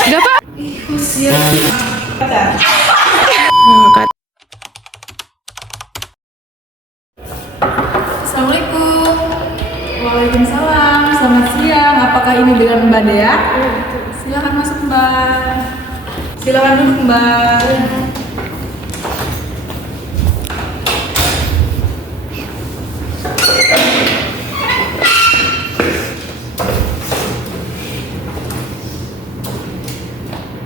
Udah Pak. Siap. Assalamualaikum. Waalaikumsalam. Selamat siang. Apakah ini dengan Mbak Dea? Silakan masuk Mbak. Silakan duduk Mbak.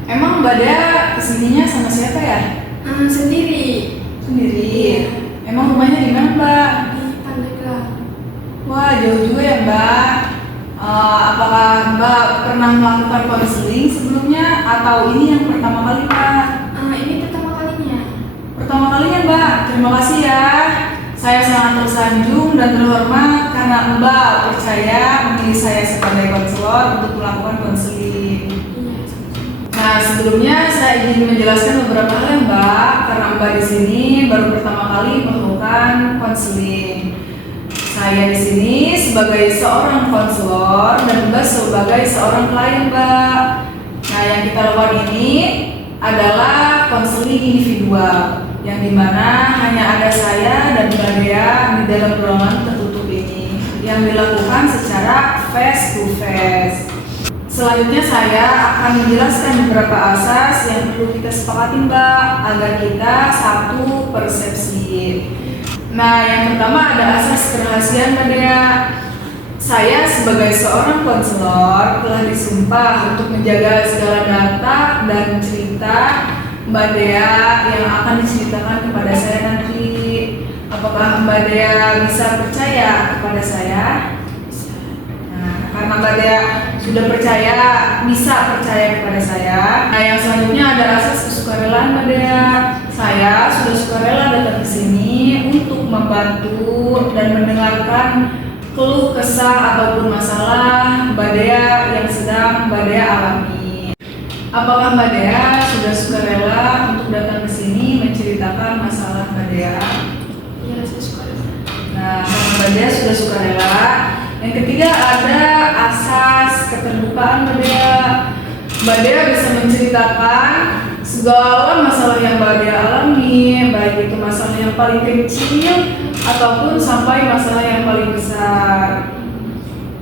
Emang Mbak Dea kesininya sama siapa ya? Sendiri Sendiri. Emang rumahnya di mana Mbak? di Pandeglang. Wah, jauh juga ya Mbak. Apakah Mbak pernah melakukan konseling sebelumnya atau ini yang pertama kali Mbak? Ini pertama kalinya. Pertama kalinya Mbak. Terima kasih ya. Saya sangat tersanjung dan terhormat karena Mbak percaya memilih saya sebagai konselor untuk melakukan konseling. Iya. Nah, sebelumnya saya ingin menjelaskan beberapa hal ya Mbak, karena Mbak di sini baru pertama kali melakukan konseling. Saya di sini sebagai seorang konselor dan Mbak sebagai seorang klien Mbak. Nah, yang kita lakukan ini adalah konseling individual, yang dimana hanya ada saya dan Mbak Dea di dalam ruangan tertutup ini, yang dilakukan secara face to face. Selanjutnya saya akan menjelaskan beberapa asas yang perlu kita sepakati Mbak, agar kita satu persepsi. Nah, yang pertama ada asas kerahasiaan Mbak Dea. Saya sebagai seorang konselor telah disumpah untuk menjaga segala data dan cerita Mbak Dea yang akan diceritakan kepada saya nanti. Apakah Mbak Dea bisa percaya kepada saya? Nah, karena Mbak Dea sudah percaya, bisa percaya kepada saya. Nah, yang selanjutnya ada asas kesukarelaan Mbak Dea. Saya sudah sukarela datang ke sini untuk membantu dan mendengarkan keluh kesah ataupun masalah Mbak Dea yang sedang Mbak Dea alami. Apakah Mbak Dea sudah sukarela untuk datang ke sini menceritakan masalah Mbak Dea? Iya, saya suka. Nah, karena Mbak Dea sudah sukarela. Yang ketiga ada asas keterbukaan Mbak Dea. Mbak Dea bisa menceritakan segala masalah yang Mbak Dea alami, baik itu masalah yang paling kecil ataupun sampai masalah yang paling besar.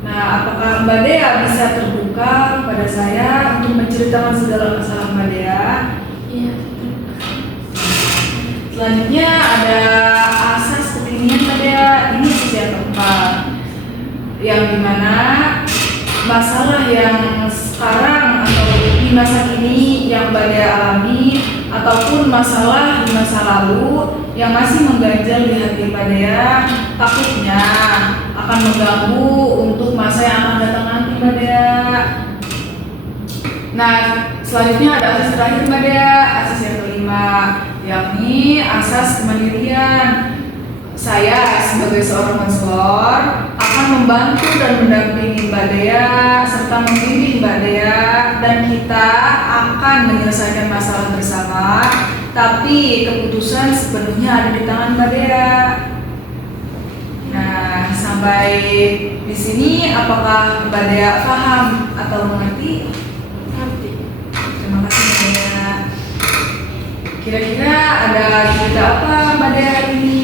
Nah, apakah Mbak Dea bisa terbuka kepada saya untuk menceritakan segala masalah Mbak Dea? Iya. Selanjutnya ada asas ketinggian Mbak Dea. Ini asas yang keempat, yang dimana masalah yang sekarang atau di masa kini yang Mbak Dea alami ataupun masalah di masa lalu yang masih mengganjal di hati Mbak Dea, takutnya akan mengganggu untuk masa yang akan datang nanti Mbak Dea. Nah, selanjutnya ada asas terakhir Mbak Dea, asas yang kelima, yakni asas kemandirian. Saya sebagai seorang konselor akan membantu dan mendampingi Mbak Dea serta membimbing Mbak Dea, dan kita akan menyelesaikan masalah bersama, tapi keputusan sepenuhnya ada di tangan Mbak Dea. Nah, sampai di sini apakah Mbak Dea paham atau mengerti? Ngerti. Terima kasih Mbak Dea. Kira-kira ada cerita apa Mbak Dea ini?